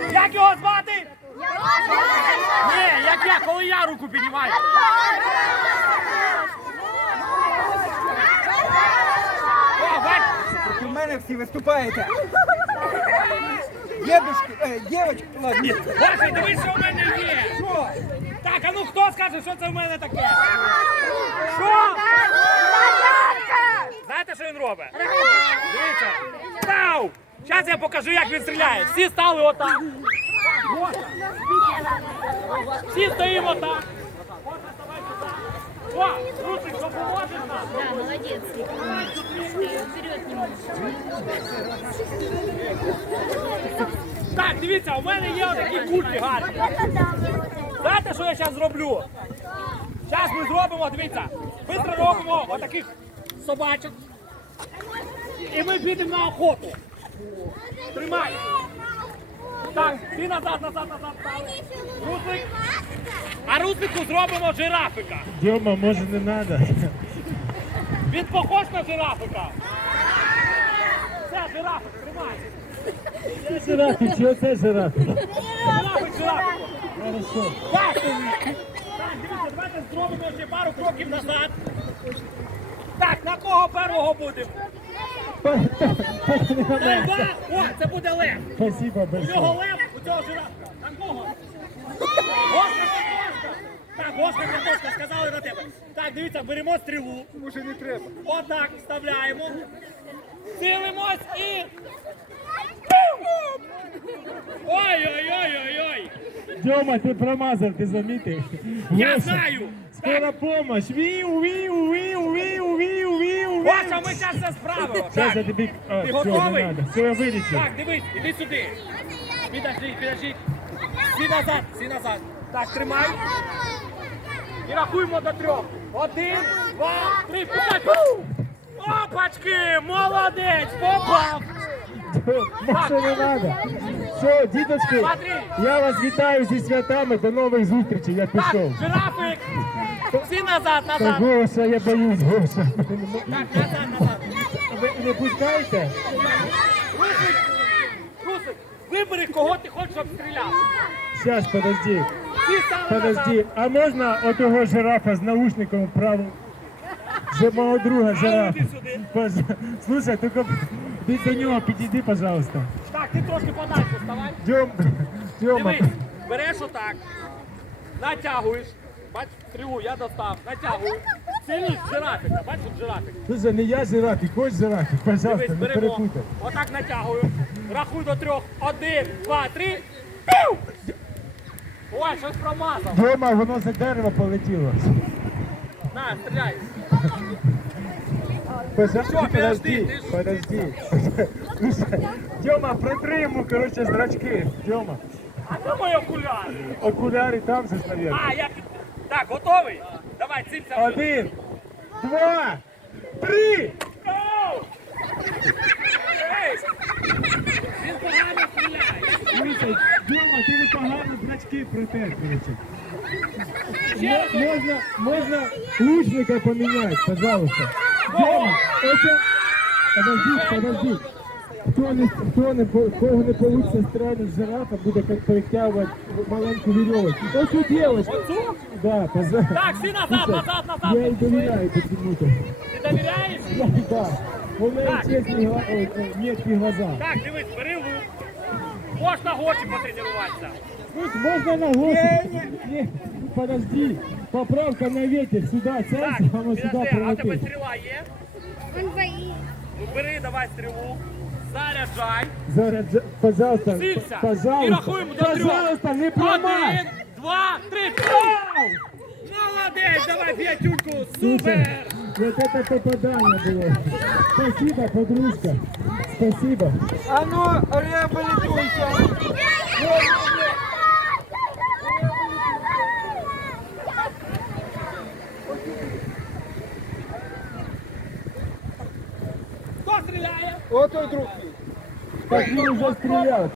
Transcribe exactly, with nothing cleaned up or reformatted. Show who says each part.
Speaker 1: Як його звати? Ні, як я, коли я руку піднімаю. О, бач?
Speaker 2: Проти мене всі виступаєте. Дедушки, е, дівочки, ладно.
Speaker 1: Боже, дивись, що в мене є.
Speaker 2: Що?
Speaker 1: Так, а ну хто скаже, що це в мене таке? Що? Знаєте, що він робить? Дивіться. Став! Зараз я покажу, як він стріляє. Всі стали отак. Всі стоїмо отак. О, Русик, допоможеш нам?
Speaker 3: Да, молодец. Вперед немножко.
Speaker 1: Так, дивіться, у мене є отакі кульки гарні. Знаєте, що я зараз зроблю? Зараз ми зробимо, дивіться, швидко робимо отаких собачок. І ми підемо на охоту. Тримай. Так, всі назад, назад, назад, стали. Руслик. А Руслику зробимо жирафика.
Speaker 4: Дьома, може не треба?
Speaker 1: Він похож на жирафика. Все, жирафик, тримай.
Speaker 4: Це жирафи, чи оце жирафи?
Speaker 1: Жирафик, жирафик.
Speaker 4: Хорошо.
Speaker 1: Так, так, дивіться, давайте зробимо ще пару кроків назад. Так, на кого першого будемо? Лева! О, це буде лев.
Speaker 4: Спасибо
Speaker 1: У нього
Speaker 4: большое.
Speaker 1: лев, у цього жирафа. На кого? Гошка, картошка. Так, гошка, картошка, сказали на тебе. Так, дивіться, беремо стрілу.
Speaker 2: Може не треба.
Speaker 1: Отак вставляємо. Цілимось і... Ой-ой-ой-ой-ой.
Speaker 4: Дьома, ти промазав, ти замітив?
Speaker 1: Я
Speaker 4: Гоша,
Speaker 1: знаю.
Speaker 4: Скоро помощь. Віу, віу, віу, віу, віу, віу,
Speaker 1: Гоша,
Speaker 4: віу.
Speaker 1: ми зараз все справимо.
Speaker 4: Зараз
Speaker 1: Так,
Speaker 4: я тобі... А,
Speaker 1: ти
Speaker 4: все,
Speaker 1: готовий?
Speaker 4: не треба. Все, я вилічу.
Speaker 1: Так, дивись, іди сюди. Підожди, підожди. Всі назад, всі назад. Так, тримай. І рахуємо до трьох. Один, два, три, п'ять. Опачки, молодець, попав.
Speaker 4: Може не треба. Все, діточки,
Speaker 1: Смотри.
Speaker 4: я вас вітаю зі святами. До нових зустрічей, я
Speaker 1: Так,
Speaker 4: пішов.
Speaker 1: жирафик. Всі назад,
Speaker 4: Та
Speaker 1: назад.
Speaker 4: Гоша, я боюсь, Гоша.
Speaker 1: Так, назад, назад.
Speaker 4: Ви не пускаєте?
Speaker 1: Русик, Русик, вибери, кого ти хочеш, щоб стріляв.
Speaker 4: Зараз, подожди.
Speaker 1: Всі стали
Speaker 4: Подожди,
Speaker 1: назад.
Speaker 4: а можна отого жирафа з наушником вправо? Вже мого друга жирафа.
Speaker 1: іди сюди.
Speaker 4: Пож- Слушай, тільки ти до нього підійди, пожалуйста.
Speaker 1: Так, ти трошки подальше вставай.
Speaker 4: Дьом, Дьома.
Speaker 1: Дивись, береш отак, натягуєш, бач, стрілу, я достав, натягую. Сильний жирафика, бачиш, тут жирафик.
Speaker 4: Слушай, не я жирафик, хоч жирафик, пожалуйста,
Speaker 1: Дивись,
Speaker 4: не
Speaker 1: беремо,
Speaker 4: перепутай.
Speaker 1: отак натягую, рахуй до трьох, один, два, три, пів! Ой, щось промазав.
Speaker 4: Дьома, воно за дерево полетіло.
Speaker 1: На, стріляй.
Speaker 4: Пожалуйста,
Speaker 1: Що, підожди, ти ж-
Speaker 4: подожди. Слушай, Дьома, протри йому, короче, зрачки. Дьома,
Speaker 1: А де мої окуляри?
Speaker 4: окуляри там же, наверное.
Speaker 1: А, я... під- Так, готовий? Давай, ціпся.
Speaker 4: Один, два, три.
Speaker 1: Гоу! Ей! Він погано стріляє.
Speaker 4: Слушай, Дьома, ти непогано зрачки протер, короче.
Speaker 1: Ще раз.
Speaker 4: М- Можно, можно лучника поменять, пожалуйста. Дьома, это... Подожди, подожди. Хто не, хто не, по- кого не получится стрелять з жирафа, буде як перетягувати маленьку вірьовочку. Ось тут девочка.
Speaker 1: Оцю?
Speaker 4: Да, пожалуйста.
Speaker 1: Так, всі назад,
Speaker 4: Слушай,
Speaker 1: назад, назад.
Speaker 4: Я їй довіряю почему-то.
Speaker 1: Ти довіряєш?
Speaker 4: Да, да. У неї
Speaker 1: Так.
Speaker 4: чесні гла... Ой, ой, меткі глаза.
Speaker 1: Так, дивись, бери лук. Можна гочі потренуватися.
Speaker 4: Слушай, можно на голову? Не, подожди. Поправка на ветер. Сюда
Speaker 1: Так,
Speaker 4: сядь, оно сюда
Speaker 1: підожди, а в тебе
Speaker 4: прилетит.
Speaker 1: стріла є?
Speaker 3: Он боится.
Speaker 1: Ну бери, давай стрілу. Заряджай.
Speaker 4: Заряд, пожалуйста,
Speaker 1: Цілься. І
Speaker 4: пожалуйста,
Speaker 1: рахуємо до трьох.
Speaker 4: пожалуйста, не промах.
Speaker 1: Один, два, три. Пау! Молодець, давай п'ятюньку. Супер.
Speaker 4: Вот это попадание было. Спасибо, подружка. Спасибо.
Speaker 2: А ну, реабілітуйся.
Speaker 1: Хто стріляє?
Speaker 2: Ото друг мій.
Speaker 4: Так він уже стрелял.